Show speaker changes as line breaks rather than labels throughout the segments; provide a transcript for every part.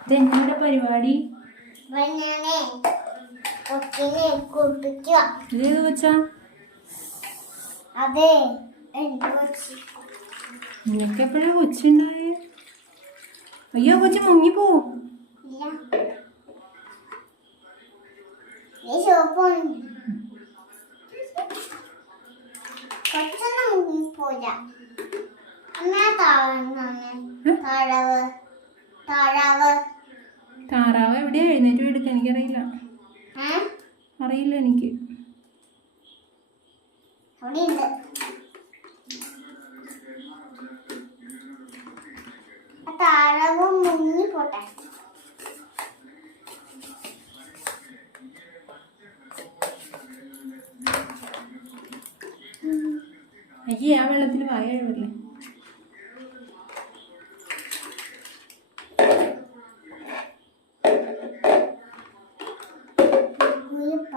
ഇതെങ്ങനെ പരിപാടി? ഇതേത് വെച്ചാ
അതെ കൊച്ചി.
നിനക്ക് എപ്പോഴാ കൊച്ചുണ്ടായേ? അയ്യോ കൊച്ചു
മുങ്ങിപ്പോ. കൊച്ചൊന്നും പോല
താറാവ് എവിടെയാ എഴുന്നേറ്റ് എടുക്കാൻ എനിക്കറിയില്ല. അറിയില്ല എനിക്ക്.
താഴവ് മുങ്ങി പോട്ടെ.
അയ്യേ ആ വെള്ളത്തിൽ വായ എഴുതല്ലേ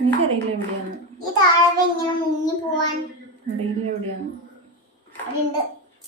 എനിക്കറിയില്ല എവിടെയാണ്? ഈ താഴെ ഇങ്ങനെ മുങ്ങി
പോവാൻ. അറിയില്ല എവിടെയാണ്? അതുണ്ട്.